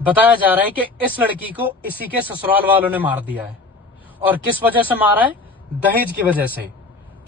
बताया जा रहा है कि इस लड़की को इसी के ससुराल वालों ने मार दिया है। और किस वजह से मारा है? दहेज की वजह से।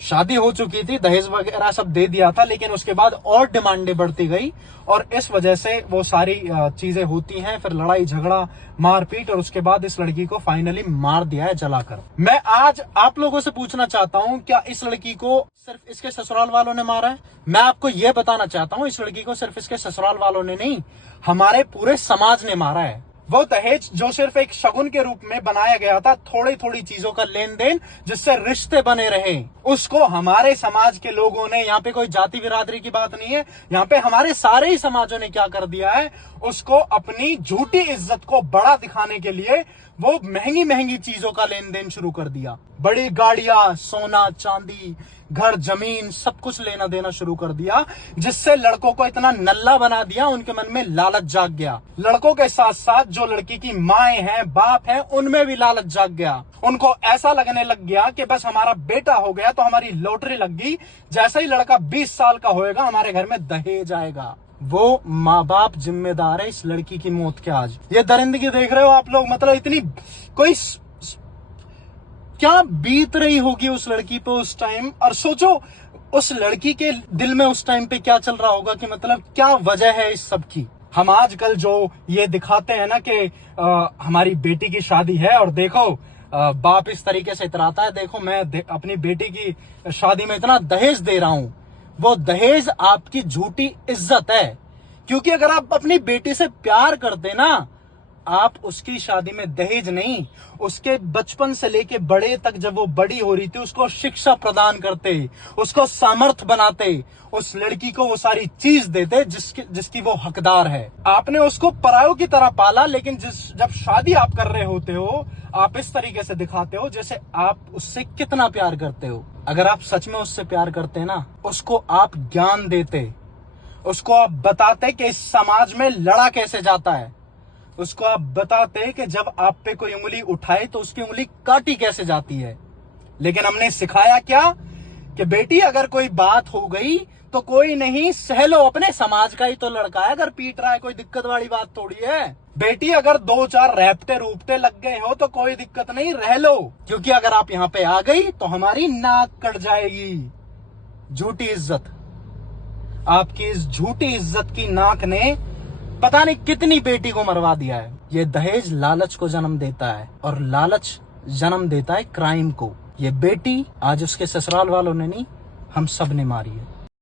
शादी हो चुकी थी, दहेज वगैरह सब दे दिया था, लेकिन उसके बाद और डिमांडें बढ़ती गई और इस वजह से वो सारी चीजें होती हैं। फिर लड़ाई झगड़ा, मारपीट, और उसके बाद इस लड़की को फाइनली मार दिया है जलाकर। मैं आज आप लोगों से पूछना चाहता हूं, क्या इस लड़की को सिर्फ इसके ससुराल वालों ने मारा है? मैं आपको यह बताना चाहता हूं, इस लड़की को सिर्फ इसके ससुराल वालों ने नहीं, हमारे पूरे समाज ने मारा है। वो दहेज जो सिर्फ एक शगुन के रूप में बनाया गया था, थोड़ी थोड़ी चीजों का लेन देन जिससे रिश्ते बने रहे, उसको हमारे समाज के लोगों ने, यहाँ पे कोई जाति बिरादरी की बात नहीं है, यहाँ पे हमारे सारे ही समाजों ने क्या कर दिया है, उसको अपनी झूठी इज्जत को बड़ा दिखाने के लिए वो महंगी महंगी चीजों का लेन देन शुरू कर दिया। बड़ी गाड़ियां, सोना चांदी, घर जमीन, सब कुछ लेना देना शुरू कर दिया, जिससे लड़कों को इतना नल्ला बना दिया, उनके मन में लालच जाग गया। लड़कों के साथ साथ जो लड़की की माएं हैं, बाप हैं, उनमें भी लालच जाग गया। उनको ऐसा लगने लग गया कि बस हमारा बेटा हो गया तो हमारी लॉटरी लग गई, जैसे ही लड़का 20 साल का होएगा हमारे घर में दहेज आएगा। वो माँ बाप जिम्मेदार है इस लड़की की मौत के। आज ये दरिंदगी देख रहे हो आप लोग, मतलब इतनी कोई क्या बीत रही होगी उस लड़की पे उस टाइम। और सोचो उस लड़की के दिल में उस टाइम पे क्या चल रहा होगा, कि मतलब क्या वजह है इस सब की। हम आजकल जो ये दिखाते हैं ना कि हमारी बेटी की शादी है और देखो बाप इस तरीके से इतराता है, देखो मैं अपनी बेटी की शादी में इतना दहेज दे रहा हूं। वो दहेज आपकी झूठी इज्जत है, क्योंकि अगर आप अपनी बेटी से प्यार करते ना, आप उसकी शादी में दहेज नहीं, उसके बचपन से लेके बड़े तक जब वो बड़ी हो रही थी उसको शिक्षा प्रदान करते, उसको सामर्थ्य बनाते, उस लड़की को वो सारी चीज देते जिसकी वो हकदार है। आपने उसको परायों की तरह पाला, लेकिन जब शादी आप कर रहे होते हो, आप इस तरीके से दिखाते हो जैसे आप उससे कितना प्यार करते हो। अगर आप सच में उससे प्यार करते ना, उसको आप ज्ञान देते, उसको आप बताते कि इस समाज में लड़ा कैसे जाता है, उसको आप बताते कि जब आप पे कोई उंगली उठाए तो उसकी उंगली काटी कैसे जाती है। लेकिन हमने सिखाया क्या, कि बेटी अगर कोई बात हो गई तो कोई नहीं, सह लो, अपने समाज का ही तो लड़का है, अगर पीट रहा है कोई दिक्कत वाली बात थोड़ी है। बेटी अगर 2-4 रैपटे रूपटे लग गए हो तो कोई दिक्कत नहीं, रह लो, क्योंकि अगर आप यहाँ पे आ गई तो हमारी नाक कट जाएगी। झूठी इज्जत, आपकी इस झूठी इज्जत की नाक ने पता नहीं कितनी बेटी को मरवा दिया है। ये दहेज लालच को जन्म देता है और लालच जन्म देता है क्राइम को। ये बेटी आज उसके ससुराल वालों ने नहीं, हम सब ने मारी है।